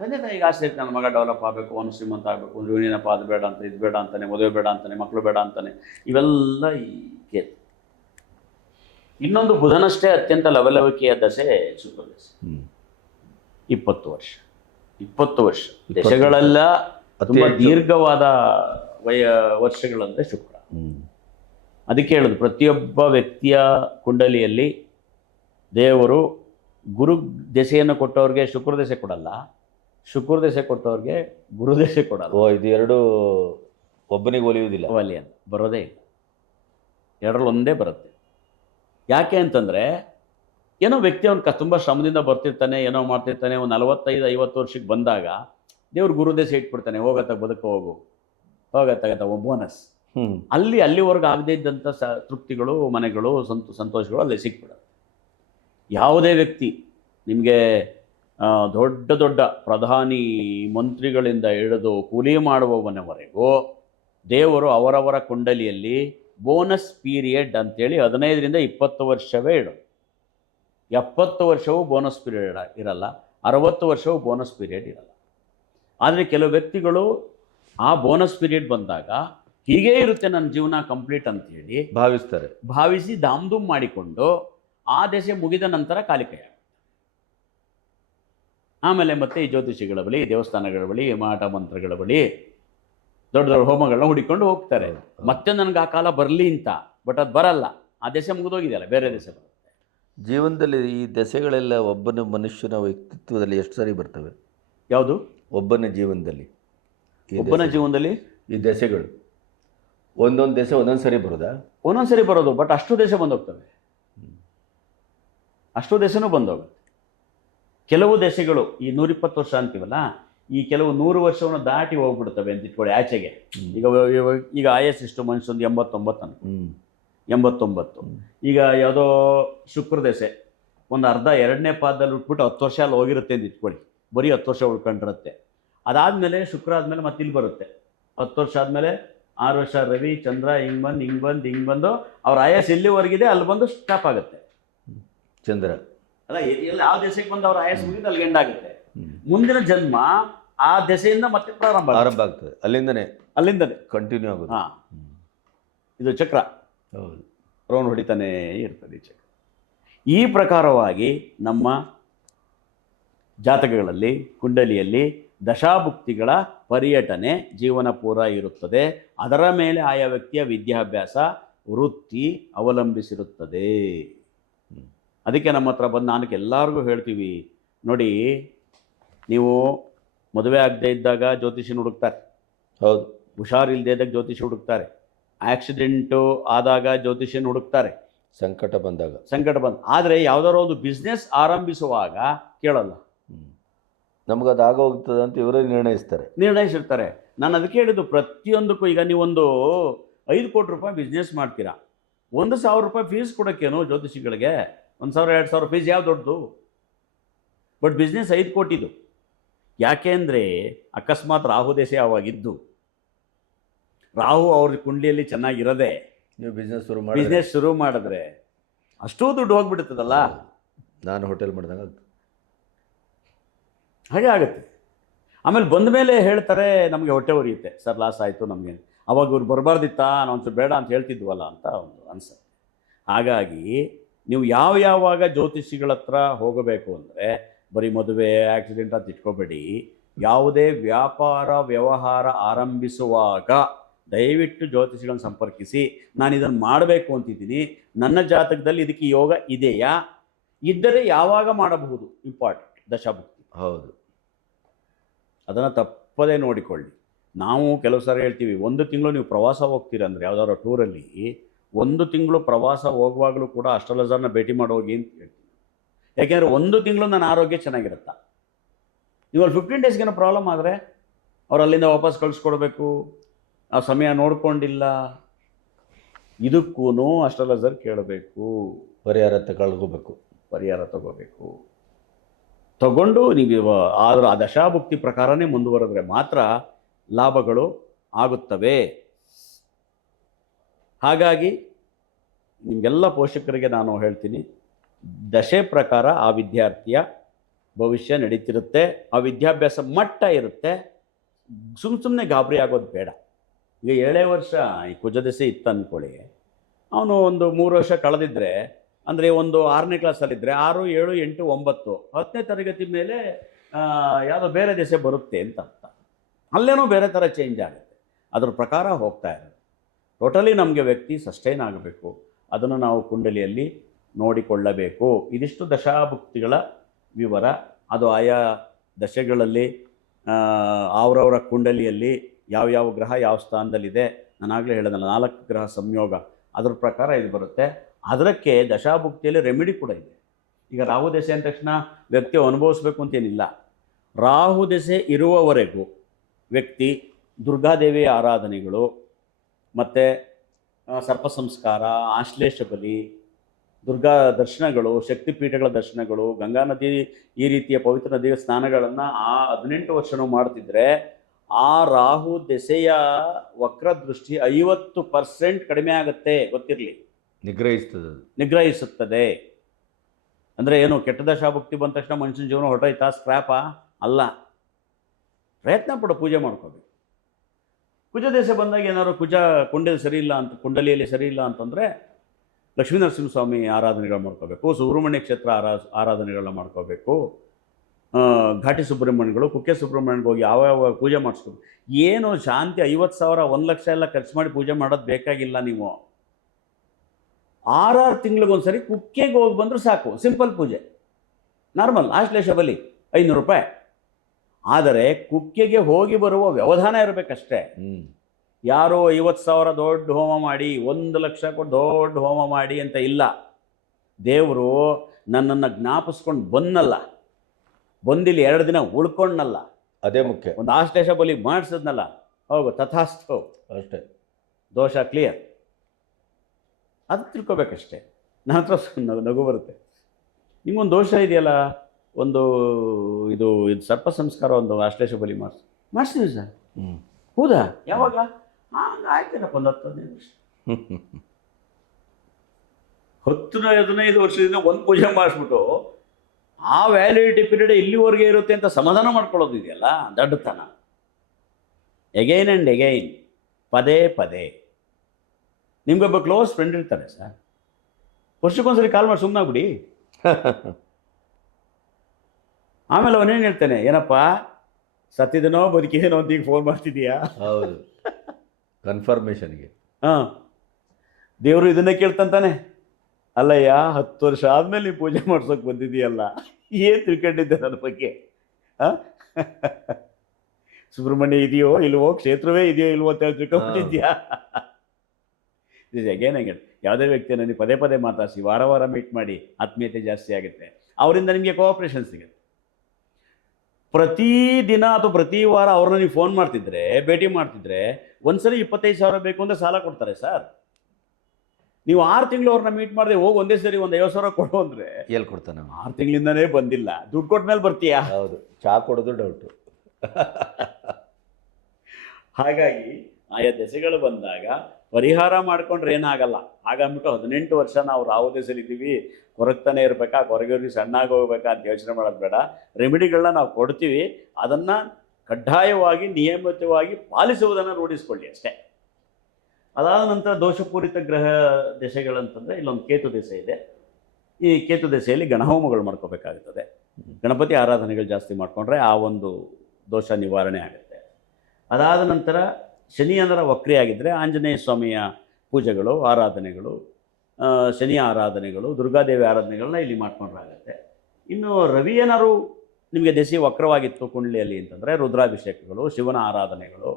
ತಂದೆ ತಾಯಿಗೆ ಆಸೆ ಇರುತ್ತೆ, ನನ್ನ ಮಗ ಡೆವಲಪ್ ಆಗಬೇಕು, ಅವನು ಶ್ರೀಮಂತ ಆಗಬೇಕು, ಅಂದ್ರೆ ಇವನೇನಪ್ಪ ಅದು ಬೇಡ ಅಂತ, ಇದು ಬೇಡ ಅಂತಾನೆ, ಮದುವೆ ಬೇಡ ಅಂತಾನೆ, ಮಕ್ಕಳು ಬೇಡ ಅಂತಾನೆ. ಇವೆಲ್ಲ ಈ ಕೇತು. ಇನ್ನೊಂದು ಬುಧನಷ್ಟೇ ಅತ್ಯಂತ ಲವಲವಿಕೆಯ ದಶೆ ಶುಕ್ರ ದಶೆ. 20 ವರ್ಷ. 20 ವರ್ಷ ದಶೆಗಳೆಲ್ಲ ತುಂಬ ದೀರ್ಘವಾದ ವರ್ಷಗಳಂತೆ ಶುಕ್ರ. ಅದಕ್ಕೆ ಹೇಳೋದು, ಪ್ರತಿಯೊಬ್ಬ ವ್ಯಕ್ತಿಯ ಕುಂಡಲಿಯಲ್ಲಿ ದೇವರು ಗುರು ದೆಸೆಯನ್ನು ಕೊಟ್ಟವ್ರಿಗೆ ಶುಕ್ರ ದೆಸೆ ಕೊಡಲ್ಲ, ಶುಕ್ರ ದೆಸೆ ಕೊಟ್ಟವ್ರಿಗೆ ಗುರು ದೆಸೆ ಕೊಡಲ್ಲ. ಇದು ಎರಡು ಒಬ್ಬನಿಗೆ ಒಲಿಯುವುದಿಲ್ಲ, ಒಲಿಯಲ್ಲ, ಬರೋದೇ ಇಲ್ಲ. ಎರಡರಲ್ಲಿ ಒಂದೇ ಬರುತ್ತೆ. ಯಾಕೆ ಅಂತಂದರೆ, ಏನೋ ವ್ಯಕ್ತಿ ಅವನು ತುಂಬ ಶ್ರಮದಿಂದ ಬರ್ತಿರ್ತಾನೆ, ಏನೋ ಮಾಡ್ತಿರ್ತಾನೆ, ಒಂದು 45-50 ವರ್ಷಕ್ಕೆ ಬಂದಾಗ ದೇವ್ರು ಗುರು ದೆಸೆ ಇಟ್ಬಿಡ್ತಾನೆ. ಹೋಗತ್ತ ಬದುಕು, ಹೋಗತ್ತಾಗತ್ತ ಬೋನಸ್. ಅಲ್ಲಿವರೆಗೂ ಆಗದೇ ಇದ್ದಂಥ ತೃಪ್ತಿಗಳು, ಮನೆಗಳು, ಸಂತೋಷಗಳು ಅಲ್ಲಿ ಸಿಕ್ಬಿಡುತ್ತೆ. ಯಾವುದೇ ವ್ಯಕ್ತಿ ನಿಮಗೆ ದೊಡ್ಡ ದೊಡ್ಡ ಪ್ರಧಾನಿ ಮಂತ್ರಿಗಳಿಂದ ಹಿಡಿದು ಕೂಲಿ ಮಾಡುವವನವರೆಗೂ ದೇವರು ಅವರವರ ಕುಂಡಲಿಯಲ್ಲಿ ಬೋನಸ್ ಪೀರಿಯಡ್ ಅಂತೇಳಿ 15ರಿಂದ 20 ವರ್ಷವೇ ಇಡೋದು. 70 ವರ್ಷವೂ ಬೋನಸ್ ಪೀರಿಯಡ್ ಇರಲ್ಲ, 60 ವರ್ಷವೂ ಬೋನಸ್ ಪೀರಿಯಡ್ ಇರಲ್ಲ. ಆದರೆ ಕೆಲವು ವ್ಯಕ್ತಿಗಳು ಆ ಬೋನಸ್ ಪೀರಿಯಡ್ ಬಂದಾಗ ಹೀಗೇ ಇರುತ್ತೆ ನನ್ನ ಜೀವನ ಕಂಪ್ಲೀಟ್ ಅಂತೇಳಿ ಭಾವಿಸಿ ಧಾಮ್ಧೂಮ್ ಮಾಡಿಕೊಂಡು ಆ ದೆಸೆ ಮುಗಿದ ನಂತರ ಕಾಲಿಕೈ. ಆಮೇಲೆ ಮತ್ತೆ ಈ ಜ್ಯೋತಿಷಿಗಳ ಬಳಿ, ದೇವಸ್ಥಾನಗಳ ಬಳಿ, ಮಾಟ ಮಂತ್ರಗಳ ಬಳಿ ದೊಡ್ಡ ದೊಡ್ಡ ಹೋಮಗಳನ್ನ ಹುಡಿಕೊಂಡು ಹೋಗ್ತಾರೆ. ಮತ್ತೆ ನನಗೆ ಆ ಕಾಲ ಬರಲಿ ಅಂತ. ಬಟ್ ಅದು ಬರಲ್ಲ, ಆ ದೆಸೆ ಮುಗಿದೋಗಿದೆಯಲ್ಲ, ಬೇರೆ ದೆಸೆ ಬರುತ್ತೆ. ಜೀವನದಲ್ಲಿ ಈ ದೆಸೆಗಳೆಲ್ಲ ಒಬ್ಬನ ಮನುಷ್ಯನ ವ್ಯಕ್ತಿತ್ವದಲ್ಲಿ ಎಷ್ಟು ಸಾರಿ ಬರ್ತವೆ? ಯಾವುದು? ಒಬ್ಬನ ಜೀವನದಲ್ಲಿ ಈ ದೆಸೆಗಳು ಒಂದೊಂದು ದೆಸೆ ಒಂದೊಂದು ಸರಿ ಬರೋದಾ? ಒಂದೊಂದು ಸರಿ ಬರೋದು, ಬಟ್ ಅಷ್ಟು ದೆಸೆ ಬಂದೋಗ್ತವೆ. ಅಷ್ಟು ದೆಸೆನೂ ಬಂದೋಗುತ್ತೆ. ಕೆಲವು ದೆಸೆಗಳು ಈ 120 ವರ್ಷ ಅಂತೀವಲ್ಲ, ಈ ಕೆಲವು 100 ವರ್ಷವನ್ನು ದಾಟಿ ಹೋಗ್ಬಿಡ್ತವೆ ಅಂತ ಇಟ್ಕೊಳ್ಳಿ ಆಚೆಗೆ. ಈಗ ಆಯಸ್ ಇಷ್ಟು ಮನುಷ್ಯಂದು 89. ಈಗ ಯಾವುದೋ ಶುಕ್ರ ದೆಸೆ ಒಂದು ಅರ್ಧ 2ನೇ ಪಾದದಲ್ಲಿ ಉಟ್ಬಿಟ್ಟು 10 ವರ್ಷ ಅಲ್ಲಿ ಹೋಗಿರುತ್ತೆ ಅಂತ ಇಟ್ಕೊಳ್ಳಿ, ಬರೀ 10 ವರ್ಷ ಉಳ್ಕೊಂಡಿರುತ್ತೆ. ಅದಾದಮೇಲೆ ಶುಕ್ರ ಆದಮೇಲೆ ಮತ್ತೆ ಇಲ್ಲಿ ಬರುತ್ತೆ. 10 ವರ್ಷ ಆದಮೇಲೆ 6 ವರ್ಷ ರವಿ ಚಂದ್ರ ಹಿಂಗೆ ಬಂದು ಅವ್ರ ಆಯಸ್ ಎಲ್ಲಿವರೆಗಿದೆ ಅಲ್ಲಿ ಬಂದು ಸ್ಟಾಪ್ ಆಗುತ್ತೆ. ಚಂದ್ರ ಅಲ್ಲ, ಎಲ್ಲಿ ಯಾವ ದೆಸೆಗೆ ಬಂದು ಅವ್ರ ಆಯಸ್ ಮುಗಿದು ಅಲ್ಲಿ ಎಂಡಾಗುತ್ತೆ. ಮುಂದಿನ ಜನ್ಮ ಆ ದೆಸೆಯಿಂದ ಮತ್ತೆ ಪ್ರಾರಂಭ ಆಗ್ತದೆ, ಅಲ್ಲಿಂದನೇ ಕಂಟಿನ್ಯೂ ಆಗುತ್ತೆ. ಇದು ಚಕ್ರ. ಹೌದು, ರೌಂಡ್ ಹೊಡಿತಾನೇ ಇರ್ತದೆ ಈ ಚಕ್ರ. ಈ ಪ್ರಕಾರವಾಗಿ ನಮ್ಮ ಜಾತಕಗಳಲ್ಲಿ ಕುಂಡಲಿಯಲ್ಲಿ ದಶಾಭುಕ್ತಿಗಳ ಪರ್ಯಟನೆ ಜೀವನ ಪೂರ ಇರುತ್ತದೆ. ಅದರ ಮೇಲೆ ಆಯಾ ವ್ಯಕ್ತಿಯ ವಿದ್ಯಾಭ್ಯಾಸ ವೃತ್ತಿ ಅವಲಂಬಿಸಿರುತ್ತದೆ. ಅದಕ್ಕೆ ನಮ್ಮ ಹತ್ರ ಬಂದು ನಾನು ಎಲ್ಲರಿಗೂ ಹೇಳ್ತೀವಿ, ನೋಡಿ ನೀವು ಮದುವೆ ಆಗದೆ ಇದ್ದಾಗ ಜ್ಯೋತಿಷಿನ ಹುಡುಕ್ತಾರೆ, ಹೌದು. ಹುಷಾರಿಲ್ಲದೆ ಇದ್ದಾಗ ಜ್ಯೋತಿಷಿ ಹುಡುಕ್ತಾರೆ, ಆಕ್ಸಿಡೆಂಟು ಆದಾಗ ಜ್ಯೋತಿಷಿನ ಹುಡುಕ್ತಾರೆ, ಸಂಕಟ ಬಂದಾಗ. ಆದರೆ ಯಾವುದಾದ್ರು ಒಂದು ಬಿಸ್ನೆಸ್ ಆರಂಭಿಸುವಾಗ ಕೇಳಲ್ಲ. ನಮಗದು ಆಗೋಗ್ತದೆ ಅಂತ ಇವರೇ ನಿರ್ಣಯಿಸಿರ್ತಾರೆ. ನಾನು ಅದಕ್ಕೆ ಹೇಳಿದ್ದು, ಪ್ರತಿಯೊಂದಕ್ಕೂ ಈಗ ನೀವೊಂದು 5 ಕೋಟಿ ರೂಪಾಯಿ ಬಿಸ್ನೆಸ್ ಮಾಡ್ತೀರಾ, 1,000 ರೂಪಾಯಿ ಫೀಸ್ ಕೊಡೋಕ್ಕೇನು ಜ್ಯೋತಿಷಿಗಳಿಗೆ? 1,000 2,000 ಫೀಸ್ ಯಾವ ದೊಡ್ಡದು? But business 5 ಕೋಟಿದು. ಯಾಕೆ ಅಂದರೆ ಅಕಸ್ಮಾತ್ ರಾಹು ದೇಶ ಅವಾಗಿದ್ದು, ರಾಹು ಅವ್ರ ಕುಂಡ್ಲಿಯಲ್ಲಿ ಚೆನ್ನಾಗಿರದೆ ನೀವು ಬಿಸ್ನೆಸ್ ಶುರು ಮಾಡಿದ್ರೆ ಅಷ್ಟೂ ದುಡ್ಡು ಹೋಗ್ಬಿಡುತ್ತದಲ್ಲ. ನಾನು ಹೋಟೆಲ್ ಮಾಡಿದಾಗ ಹಾಗೆ ಆಗುತ್ತೆ. ಆಮೇಲೆ ಬಂದ ಮೇಲೆ ಹೇಳ್ತಾರೆ ನಮಗೆ ಹೊಟ್ಟೆ ಉರಿಯುತ್ತೆ, ಸರ್ ಲಾಸ್ ಆಯಿತು ನಮಗೆ, ಅವಾಗ ಇವ್ರು ಬರಬಾರ್ದಿತ್ತಾ, ನಾವು ಒಂಚೂರು ಬೇಡ ಅಂತ ಹೇಳ್ತಿದ್ವಲ್ಲ ಅಂತ ಒಂದು ಅನ್ಸುತ್ತೆ. ಹಾಗಾಗಿ ನೀವು ಯಾವಾಗ ಜ್ಯೋತಿಷಿಗಳ ಹತ್ರ ಹೋಗಬೇಕು ಅಂದರೆ ಬರೀ ಮದುವೆ ಆಕ್ಸಿಡೆಂಟ್ ಅಂತ ಇಟ್ಕೋಬೇಡಿ. ಯಾವುದೇ ವ್ಯಾಪಾರ ವ್ಯವಹಾರ ಆರಂಭಿಸುವಾಗ ದಯವಿಟ್ಟು ಜ್ಯೋತಿಷಿಗಳನ್ನು ಸಂಪರ್ಕಿಸಿ, ನಾನು ಇದನ್ನು ಮಾಡಬೇಕು ಅಂತಿದ್ದೀನಿ, ನನ್ನ ಜಾತಕದಲ್ಲಿ ಇದಕ್ಕೆ ಯೋಗ ಇದೆಯಾ, ಇದ್ದರೆ ಯಾವಾಗ ಮಾಡಬಹುದು, ಇಂಪಾರ್ಟೆಂಟ್ ದಶಾಭುಕ್ತಿ. ಹೌದು, ಅದನ್ನು ತಪ್ಪದೇ ನೋಡಿಕೊಳ್ಳಿ. ನಾವು ಕೆಲವು ಸಾರಿ ಹೇಳ್ತೀವಿ, 1 ತಿಂಗಳು ನೀವು ಪ್ರವಾಸ ಹೋಗ್ತೀರಂದರೆ ಯಾವುದಾದ್ರು ಟೂರಲ್ಲಿ 1 ತಿಂಗಳು ಪ್ರವಾಸ ಹೋಗುವಾಗಲೂ ಕೂಡ ಅಸ್ಟ್ರಾಲಜರ್ನ ಭೇಟಿ ಮಾಡೋಗಿ ಅಂತ ಹೇಳ್ತೀವಿ. ಯಾಕೆಂದರೆ 1 ತಿಂಗಳು ನನ್ನ ಆರೋಗ್ಯ ಚೆನ್ನಾಗಿರುತ್ತಾ, ನೀವು ಅಲ್ಲಿ 15 ಡೇಸ್ಗೇನೋ ಪ್ರಾಬ್ಲಮ್ ಆದರೆ ಅವ್ರು ಅಲ್ಲಿಂದ ವಾಪಸ್ ಕಳಿಸ್ಕೊಡ್ಬೇಕು, ಆ ಸಮಯ ನೋಡ್ಕೊಂಡಿಲ್ಲ, ಇದಕ್ಕೂ ಅಸ್ಟ್ರಾಲಜರ್ ಕೇಳಬೇಕು, ಪರಿಹಾರ ತಗೋಬೇಕು. ತಗೊಂಡು ನೀವು ಆದರೂ ಆ ದಶಾಭುಕ್ತಿ ಪ್ರಕಾರನೇ ಮುಂದುವರೆದ್ರೆ ಮಾತ್ರ ಲಾಭಗಳು ಆಗುತ್ತವೆ. ಹಾಗಾಗಿ ನಿಮಗೆಲ್ಲ ಪೋಷಕರಿಗೆ ನಾನು ಹೇಳ್ತೀನಿ, ದಶೆ ಪ್ರಕಾರ ಆ ವಿದ್ಯಾರ್ಥಿಯ ಭವಿಷ್ಯ ನಡೀತಿರುತ್ತೆ, ಆ ವಿದ್ಯಾಭ್ಯಾಸ ಮಟ್ಟ ಇರುತ್ತೆ. ಸುಮ್ಮನೆ ಗಾಬರಿ ಆಗೋದು ಬೇಡ. ಈಗ 7 ವರ್ಷ ಈ ಕುಜದಶೆ ಇತ್ತು ಅಂದ್ಕೊಳ್ಳಿ, ಅವನು ಒಂದು 3 ವರ್ಷ ಕಳೆದಿದ್ದರೆ, ಅಂದರೆ ಒಂದು 6ನೇ ಕ್ಲಾಸಲ್ಲಿದ್ದರೆ 6, 7, 8, 9 10ನೇ ತರಗತಿ ಮೇಲೆ ಯಾವುದೋ ಬೇರೆ ದಶೆ ಬರುತ್ತೆ ಅಂತ ಅರ್ಥ. ಅಲ್ಲೇನೋ ಬೇರೆ ಥರ ಚೇಂಜ್ ಆಗುತ್ತೆ. ಅದ್ರ ಪ್ರಕಾರ ಹೋಗ್ತಾ ಇರೋದು. ಟೋಟಲಿ ನಮಗೆ ವ್ಯಕ್ತಿ ಸಸ್ಟೈನ್ ಆಗಬೇಕು, ಅದನ್ನು ನಾವು ಕುಂಡಲಿಯಲ್ಲಿ ನೋಡಿಕೊಳ್ಳಬೇಕು. ಇದಿಷ್ಟು ದಶಾಭುಕ್ತಿಗಳ ವಿವರ. ಅದು ಆಯಾ ದಶೆಗಳಲ್ಲಿ ಅವರವರ ಕುಂಡಲಿಯಲ್ಲಿ ಯಾವ ಗ್ರಹ ಯಾವ ಸ್ಥಾನದಲ್ಲಿದೆ, ನಾನಾಗಲೇ ಹೇಳಿದಲ್ಲ 4 ಗ್ರಹ ಸಂಯೋಗ, ಅದ್ರ ಪ್ರಕಾರ ಇದು ಬರುತ್ತೆ. ಅದಕ್ಕೆ ದಶಾಭುಕ್ತಿಯಲ್ಲಿ ರೆಮಿಡಿ ಕೂಡ ಇದೆ. ಈಗ ರಾಹು ದಶೆ ಅಂದ ತಕ್ಷಣ ವ್ಯಕ್ತಿ ಅನುಭವಿಸ್ಬೇಕು ಅಂತೇನಿಲ್ಲ. ರಾಹು ದಶೆ ಇರುವವರೆಗೂ ವ್ಯಕ್ತಿ ದುರ್ಗಾದೇವಿಯ ಆರಾಧನೆಗಳು, ಮತ್ತು ಸರ್ಪ ಸಂಸ್ಕಾರ, ಆಶ್ಲೇಷ ಬಲಿ, ದುರ್ಗಾ ದರ್ಶನಗಳು, ಶಕ್ತಿಪೀಠಗಳ ದರ್ಶನಗಳು, ಗಂಗಾ ನದಿ, ಈ ರೀತಿಯ ಪವಿತ್ರ ನದಿಯ ಸ್ನಾನಗಳನ್ನು ಆ 18 ವರ್ಷನೂ ಮಾಡ್ತಿದ್ರೆ ಆ ರಾಹು ದೆಸೆಯ ವಕ್ರದೃಷ್ಟಿ 50% ಕಡಿಮೆ ಆಗುತ್ತೆ. ಗೊತ್ತಿರಲಿ, ನಿಗ್ರಹಿಸುತ್ತದೆ. ಅಂದರೆ ಏನು, ಕೆಟ್ಟ ದಶಾಭುಕ್ತಿ ಬಂದ ತಕ್ಷಣ ಮನುಷ್ಯನ ಜೀವನ ಹೊರಟೋಯ್ತಾ, ಸ್ಕ್ರ್ಯಾಪಾ? ಅಲ್ಲ, ಪ್ರಯತ್ನ ಪಡು, ಪೂಜೆ ಮಾಡ್ಕೋಬೇಕು. ಕುಜ ದೇಶ ಬಂದಾಗ ಏನಾದ್ರು ಕುಂಡಲಿಯಲ್ಲಿ ಸರಿ ಇಲ್ಲ ಅಂತಂದರೆ ಲಕ್ಷ್ಮೀ ನರಸಿಂಹಸ್ವಾಮಿ ಆರಾಧನೆಗಳು ಮಾಡ್ಕೋಬೇಕು, ಸುಬ್ರಹ್ಮಣ್ಯ ಕ್ಷೇತ್ರ ಆರಾಧನೆಗಳನ್ನ ಮಾಡ್ಕೋಬೇಕು, ಘಾಟಿ ಸುಬ್ರಹ್ಮಣ್ಯಗಳು, ಕುಕ್ಕೆ ಸುಬ್ರಹ್ಮಣ್ಯಗೆ ಹೋಗಿ ಯಾವ ಪೂಜೆ ಮಾಡಿಸ್ಕೋಬೇಕು. ಏನು ಶಾಂತಿ 50,000 1 ಲಕ್ಷ ಎಲ್ಲ ಖರ್ಚು ಮಾಡಿ ಪೂಜೆ ಮಾಡೋದು ಬೇಕಾಗಿಲ್ಲ. ನೀವು 6 ತಿಂಗಳಿಗೊಂದ್ಸರಿ ಕುಕ್ಕೆಗೆ ಹೋಗಿ ಬಂದರೂ ಸಾಕು, ಸಿಂಪಲ್ ಪೂಜೆ, ನಾರ್ಮಲ್ ಆಶ್ಲೇಷ ಬಲಿ 500 ರೂಪಾಯಿ. ಆದರೆ ಕುಕ್ಕೆಗೆ ಹೋಗಿ ಬರುವ ವ್ಯವಧಾನ ಇರಬೇಕಷ್ಟೇ. ಯಾರೋ 50,000 ದೊಡ್ಡ ಹೋಮ ಮಾಡಿ 1 ಲಕ್ಷ ಕೊಟ್ಟು ದೊಡ್ಡ ಹೋಮ ಮಾಡಿ ಅಂತ ಇಲ್ಲ. ದೇವರು ನನ್ನನ್ನು ಜ್ಞಾಪಿಸ್ಕೊಂಡು ಬಂದಿಲ್ಲಿ 2 ದಿನ ಉಳ್ಕೊಂಡಲ್ಲ, ಅದೇ ಮುಖ್ಯ. ಒಂದು ಆಶ್ಲೇಷ ಬಲಿ ಮಾಡಿಸಿದ್ನಲ್ಲ, ಹೋಗು ತಥಾಸ್ತು, ಅಷ್ಟೇ, ದೋಷ ಕ್ಲಿಯರ್. ಅದು ತಿಳ್ಕೊಬೇಕಷ್ಟೇ. ನನ್ನ ಹತ್ರ ನಗು ಬರುತ್ತೆ, ನಿಮಗೊಂದು ದೋಷ ಇದೆಯಲ್ಲ, ಇದು ಸರ್ಪ ಸಂಸ್ಕಾರ, ಒಂದು ಆಶ್ಲೇಷ ಬಲಿ ಮಾಡಿಸ್ತೀವಿ ಸರ್. ಹೌದಾ, ಯಾವಾಗ? ಆಯ್ತೇನಪ್ಪ, ಒಂದು 10-15 ವರ್ಷ 10-15 ವರ್ಷದಿಂದ ಒಂದು ಪೂಜೆ ಮಾಡಿಸ್ಬಿಟ್ಟು ಆ ವ್ಯಾಲಿಡಿಟಿ ಪೀರಿಯಡ್ ಇಲ್ಲಿವರೆಗೆ ಇರುತ್ತೆ ಅಂತ ಸಮಾಧಾನ ಮಾಡ್ಕೊಳ್ಳೋದು ಇದೆಯಲ್ಲ, ದಡ್ಡತನ. ಎಗೈನ್ ಆ್ಯಂಡ್ ಎಗೈನ್, ಪದೇ ಪದೇ. ನಿಮ್ಗೊಬ್ಬ ಕ್ಲೋಸ್ ಫ್ರೆಂಡ್ ಇರ್ತಾರೆ ಸರ್, ವರ್ಷಕ್ಕೊಂದ್ಸರಿ ಕಾಲ್ ಮಾಡಿ ಸುಮ್ಮನಾಗ್ಬಿಡಿ. ಆಮೇಲೆ ಅವನೇನು ಹೇಳ್ತಾನೆ, ಏನಪ್ಪ ಸತ್ತಿದನೋ ಬದುಕಿದೇನೋ ಅಂತ ಈಗ ಫೋನ್ ಮಾಡ್ತಿದ್ದೀಯಾ? ಹೌದು, ಕನ್ಫರ್ಮೇಷನ್ಗೆ. ಹಾಂ, ದೇವರು ಇದನ್ನೇ ಕೇಳ್ತಂತಾನೆ, ಅಲ್ಲಯ್ಯ 10 ವರ್ಷ ಆದಮೇಲೆ ನೀವು ಪೂಜೆ ಮಾಡ್ಸೋಕೆ ಬಂದಿದ್ದೀಯಲ್ಲ, ಏನು ತಿಳ್ಕೊಂಡಿದ್ದೆ ನನ್ನ ಬಗ್ಗೆ? ಹಾಂ, ಸುಬ್ರಹ್ಮಣ್ಯ ಇದೆಯೋ ಇಲ್ವೋ, ಕ್ಷೇತ್ರವೇ ಇದೆಯೋ ಇಲ್ವೋ ಅಂತ ಹೇಳಿ ತಿಳ್ಕೊಂಡ್ಬಿಟ್ಟಿದ್ಯಾ? ಅಗೇನ್ ಯಾವುದೇ ವ್ಯಕ್ತಿಯನ್ನು ನೀವು ಪದೇ ಪದೇ ಮಾತಾಡಿಸಿ, ವಾರ ವಾರ ಮೀಟ್ ಮಾಡಿ, ಆತ್ಮೀಯತೆ ಜಾಸ್ತಿ ಆಗುತ್ತೆ, ಅವರಿಂದ ನಿಮಗೆ ಕೋಆಪ್ರೇಷನ್ ಸಿಗುತ್ತೆ. ಪ್ರತಿ ದಿನ ಅಥವಾ ಪ್ರತಿ ವಾರ ಅವ್ರನ್ನ ನೀವು ಫೋನ್ ಮಾಡ್ತಿದ್ರೆ, ಭೇಟಿ ಮಾಡ್ತಿದ್ರೆ, ಒಂದ್ಸರಿ 25,000 ಬೇಕು ಅಂದರೆ ಸಾಲ ಕೊಡ್ತಾರೆ ಸರ್. ನೀವು 6 ತಿಂಗಳು ಅವ್ರನ್ನ ಮೀಟ್ ಮಾಡಿದೆ, ಹೋಗಿ ಒಂದೇ ಸರಿ ಒಂದು 50,000 ಕೊಡು ಅಂದರೆ ಎಲ್ಲಿ ಕೊಡ್ತಾನೆ? 6 ತಿಂಗಳಿಂದನೇ ಬಂದಿಲ್ಲ, ದುಡ್ಡು ಕೊಟ್ಟ ಮೇಲೆ ಬರ್ತೀಯಾ? ಹೌದು, ಚಾ ಕೊಡೋದು ಡೌಟು. ಹಾಗಾಗಿ ಆಯಾ ದೆಸೆಗಳು ಬಂದಾಗ ಪರಿಹಾರ ಮಾಡ್ಕೊಂಡ್ರೆ ಏನಾಗಲ್ಲ. ಹಾಗಂದ್ಬಿಟ್ಟು 18 ವರ್ಷ ನಾವು ರಾಹು ದೆಸೆಲಿದ್ದೀವಿ, ಕೊರಗ್ತಾನೆ ಇರಬೇಕಾ, ಕೊರಗೋರಿಗೆ ಸಣ್ಣಾಗಿ ಹೋಗ್ಬೇಕಾ ಅಂತ ಯೋಚನೆ ಮಾಡೋದು ಬೇಡ. ರೆಮಿಡಿಗಳನ್ನ ನಾವು ಕೊಡ್ತೀವಿ, ಅದನ್ನು ಕಡ್ಡಾಯವಾಗಿ ನಿಯಮಿತವಾಗಿ ಪಾಲಿಸುವುದನ್ನು ರೂಢಿಸ್ಕೊಳ್ಳಿ ಅಷ್ಟೇ. ಅದಾದ ನಂತರ ದೋಷಪೂರಿತ ಗ್ರಹ ದೆಸೆಗಳಂತಂದರೆ ಇಲ್ಲೊಂದು ಕೇತು ದೆಸೆ ಇದೆ. ಈ ಕೇತು ದೆಸೆಯಲ್ಲಿ ಗಣಹೋಮಗಳು ಮಾಡ್ಕೋಬೇಕಾಗುತ್ತದೆ. ಗಣಪತಿ ಆರಾಧನೆಗಳು ಜಾಸ್ತಿ ಮಾಡಿಕೊಂಡ್ರೆ ಆ ಒಂದು ದೋಷ ನಿವಾರಣೆ ಆಗುತ್ತೆ. ಅದಾದ ನಂತರ ಶನಿ ಅಂದರೆ ವಕ್ರಿಯಾಗಿದ್ದರೆ ಆಂಜನೇಯ ಸ್ವಾಮಿಯ ಪೂಜೆಗಳು, ಆರಾಧನೆಗಳು, ಶನಿಯ ಆರಾಧನೆಗಳು, ದುರ್ಗಾದೇವಿ ಆರಾಧನೆಗಳನ್ನ ಇಲ್ಲಿ ಮಾಡ್ಕೊಂಡ್ರಾಗತ್ತೆ. ಇನ್ನು ರವಿ ಏನಾದ್ರು ನಿಮಗೆ ದೆಸೆ ವಕ್ರವಾಗಿತ್ತು ಕುಂಡಲಿಯಲ್ಲಿ ಅಂತಂದರೆ ರುದ್ರಾಭಿಷೇಕಗಳು, ಶಿವನ ಆರಾಧನೆಗಳು,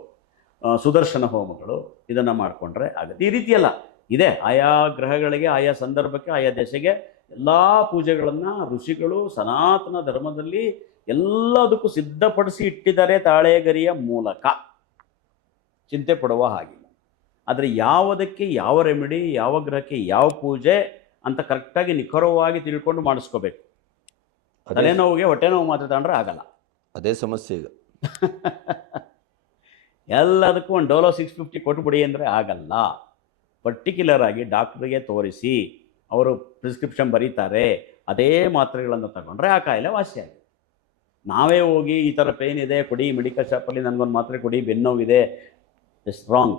ಸುದರ್ಶನ ಹೋಮಗಳು ಇದನ್ನು ಮಾಡಿಕೊಂಡ್ರೆ ಆಗುತ್ತೆ. ಈ ರೀತಿಯೆಲ್ಲ ಇದೆ. ಆಯಾ ಗ್ರಹಗಳಿಗೆ, ಆಯಾ ಸಂದರ್ಭಕ್ಕೆ, ಆಯಾ ದೆಸೆಗೆ ಎಲ್ಲ ಪೂಜೆಗಳನ್ನು ಋಷಿಗಳು ಸನಾತನ ಧರ್ಮದಲ್ಲಿ ಎಲ್ಲದಕ್ಕೂ ಸಿದ್ಧಪಡಿಸಿ ಇಟ್ಟಿದ್ದಾರೆ ತಾಳೆಗರಿಯ ಮೂಲಕ. ಚಿಂತೆ ಪಡುವ ಹಾಗಿಲ್ಲ. ಆದರೆ ಯಾವುದಕ್ಕೆ ಯಾವ ರೆಮಿಡಿ, ಯಾವ ಗ್ರಹಕ್ಕೆ ಯಾವ ಪೂಜೆ ಅಂತ ಕರೆಕ್ಟಾಗಿ ನಿಖರವಾಗಿ ತಿಳ್ಕೊಂಡು ಮಾಡಿಸ್ಕೋಬೇಕು. ತಲೆನೋವಿಗೆ ಹೊಟ್ಟೆ ನೋವು ಮಾತ್ರ ತಗೊಂಡ್ರೆ ಆಗಲ್ಲ. ಅದೇ ಸಮಸ್ಯೆ ಈಗ. ಎಲ್ಲದಕ್ಕೂ ಒಂದು ಡೋಲೋ 650 ಕೊಟ್ಬಿಡಿ ಅಂದರೆ ಆಗಲ್ಲ. ಪರ್ಟಿಕ್ಯುಲರ್ ಆಗಿ ಡಾಕ್ಟ್ರಿಗೆ ತೋರಿಸಿ ಅವರು ಪ್ರಿಸ್ಕ್ರಿಪ್ಷನ್ ಬರೀತಾರೆ, ಅದೇ ಮಾತ್ರೆಗಳನ್ನು ತಗೊಂಡ್ರೆ ಆ ಕಾಯಿಲೆ ವಾಸಿಯಾಗಿದೆ. ನಾವೇ ಹೋಗಿ ಈ ಥರ ಪೇನ್ ಇದೆ ಕೊಡಿ, ಮೆಡಿಕಲ್ ಶಾಪಲ್ಲಿ ನನಗೊಂದು ಮಾತ್ರೆ ಕೊಡಿ, ಬೆನ್ನೋವಿದೆ, it's wrong.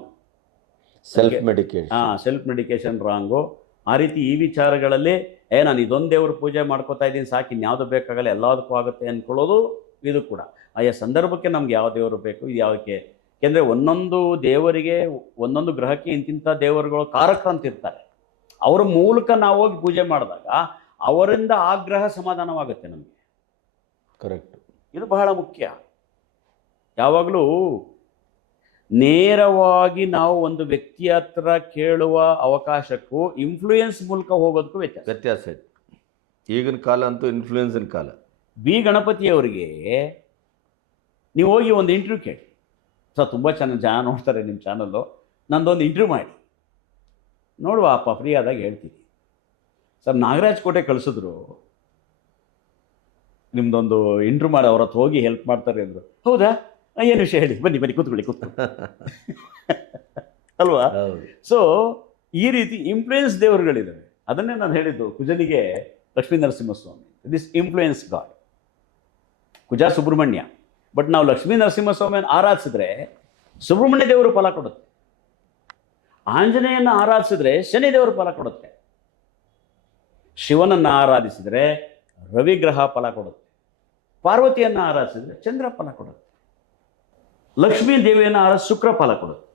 Self medication. Self medication wrong. ಆ ರೀತಿ ಈ ವಿಚಾರಗಳಲ್ಲಿ ನಾನು ಇದೊಂದು ದೇವ್ರ ಪೂಜೆ ಮಾಡ್ಕೋತಾ ಇದ್ದೀನಿ ಸಾಕು, ಇನ್ಯಾವುದು ಬೇಕಾಗಲ್ಲ, ಎಲ್ಲದಕ್ಕೂ ಆಗುತ್ತೆ ಅಂದ್ಕೊಳ್ಳೋದು ಇದು ಕೂಡ. ಆಯಾ ಸಂದರ್ಭಕ್ಕೆ ನಮ್ಗೆ ಯಾವ ದೇವರು ಬೇಕು, ಇದು ಯಾವುದಕ್ಕೆ. ಏಕೆಂದರೆ ಒಂದೊಂದು ದೇವರಿಗೆ, ಒಂದೊಂದು ಗ್ರಹಕ್ಕೆ ಇಂತಿಂಥ ದೇವರುಗಳು ಕಾರಕ ಅಂತ ಇರ್ತಾರೆ. ಅವರ ಮೂಲಕ ನಾವು ಹೋಗಿ ಪೂಜೆ ಮಾಡಿದಾಗ ಅವರಿಂದ ಆ ಗ್ರಹ ಸಮಾಧಾನವಾಗುತ್ತೆ ನಮಗೆ. ಕರೆಕ್ಟ್. ಇದು ಬಹಳ ಮುಖ್ಯ. ಯಾವಾಗಲೂ ನೇರವಾಗಿ ನಾವು ಒಂದು ವ್ಯಕ್ತಿಯ ಹತ್ರ ಕೇಳುವ ಅವಕಾಶಕ್ಕೂ ಇನ್ಫ್ಲೂಯೆನ್ಸ್ ಮೂಲಕ ಹೋಗೋದಕ್ಕೂ ವ್ಯತ್ಯಾಸ ಇದೆ. ಈಗಿನ ಕಾಲ ಅಂತೂ ಇನ್ಫ್ಲೂಯೆನ್ಸಿನ ಕಾಲ. ಬಿ ಗಣಪತಿಯವರಿಗೆ ನೀವು ಹೋಗಿ ಒಂದು ಇಂಟರ್ವ್ಯೂ ಕೇಳಿ ಸರ್, ತುಂಬ ಚೆನ್ನಾಗಿ ಜನ ನೋಡ್ತಾರೆ ನಿಮ್ಮ ಚಾನಲ್ಲು, ನಂದೊಂದು ಇಂಟರ್ವ್ಯೂ ಮಾಡಿ ನೋಡುವ ಅಪ್ಪ, ಫ್ರೀ ಆದಾಗ ಹೇಳ್ತೀನಿ ಸರ್. ನಾಗರಾಜ್ ಕೋಟೆ ಕಳಿಸಿದ್ರು, ನಿಮ್ಮದೊಂದು ಇಂಟರ್ವ್ಯೂ ಮಾಡಿ ಅವ್ರ ಹತ್ರ ಹೋಗಿ ಹೆಲ್ಪ್ ಮಾಡ್ತಾರೆ ಅಂದರು. ಹೌದಾ, ಏನು ವಿಷಯ ಹೇಳಿ, ಬನ್ನಿ ಬನ್ನಿ ಕೂತ್ಕೊಳ್ಳಿ ಅಲ್ವಾ? ಸೊ ಈ ರೀತಿ ಇನ್ಫ್ಲೂಯೆನ್ಸ್ ದೇವರುಗಳಿದ್ದಾವೆ. ಅದನ್ನೇ ನಾನು ಹೇಳಿದ್ದು, ಕುಜನಿಗೆ Lakshmi Narasimhaswamy, this influence god. Kuja Subrahmanya, but ನಾವು ಲಕ್ಷ್ಮೀ ನರಸಿಂಹಸ್ವಾಮಿಯನ್ನು ಆರಾಧಿಸಿದ್ರೆ ಸುಬ್ರಹ್ಮಣ್ಯ ದೇವರು ಫಲ ಕೊಡುತ್ತೆ. ಆಂಜನೇಯನ ಆರಾಧಿಸಿದ್ರೆ ಶನಿ ದೇವರು ಫಲ ಕೊಡುತ್ತೆ. ಶಿವನನ್ನು ಆರಾಧಿಸಿದರೆ ರವಿಗ್ರಹ ಫಲ ಕೊಡುತ್ತೆ. ಪಾರ್ವತಿಯನ್ನು ಆರಾಧಿಸಿದ್ರೆ ಚಂದ್ರ ಫಲ ಕೊಡುತ್ತೆ. ಲಕ್ಷ್ಮೀ ದೇವಿಯನ್ನು ಆರಾಧಿಸಿ ಶುಕ್ರ ಫಲ ಕೊಡುತ್ತೆ.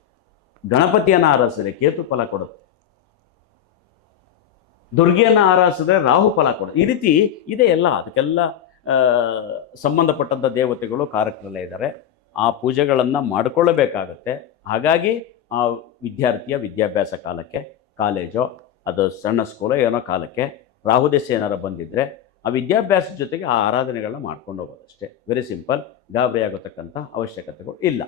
ಗಣಪತಿಯನ್ನು ಆರಾಧಿಸಿದ್ರೆ ಕೇತು ಫಲ ಕೊಡುತ್ತೆ. ದುರ್ಗೆಯನ್ನು ಆರಾಧಿಸಿದ್ರೆ ರಾಹು ಫಲ ಕೊಡುತ್ತೆ. ಈ ರೀತಿ ಇದೆ ಎಲ್ಲ. ಅದಕ್ಕೆಲ್ಲ ಸಂಬಂಧಪಟ್ಟಂಥ ದೇವತೆಗಳು ಕಾರಕರಲ್ಲೇ ಇದ್ದಾರೆ. ಆ ಪೂಜೆಗಳನ್ನು ಮಾಡಿಕೊಳ್ಳಬೇಕಾಗತ್ತೆ. ಹಾಗಾಗಿ ಆ ವಿದ್ಯಾರ್ಥಿಯ ವಿದ್ಯಾಭ್ಯಾಸ ಕಾಲಕ್ಕೆ, ಕಾಲೇಜೋ ಅದು ಸಣ್ಣ ಸ್ಕೂಲೋ ಏನೋ ಕಾಲಕ್ಕೆ ರಾಹುದೆಸೆ ಏನಾರು ಬಂದಿದ್ದರೆ ಆ ವಿದ್ಯಾಭ್ಯಾಸದ ಜೊತೆಗೆ ಆ ಆರಾಧನೆಗಳನ್ನ ಮಾಡ್ಕೊಂಡು ಹೋಗೋದಷ್ಟೇ. Very simple. ಗಾಬರಿ ಆಗೋತಕ್ಕಂಥ ಅವಶ್ಯಕತೆಗಳು ಇಲ್ಲ.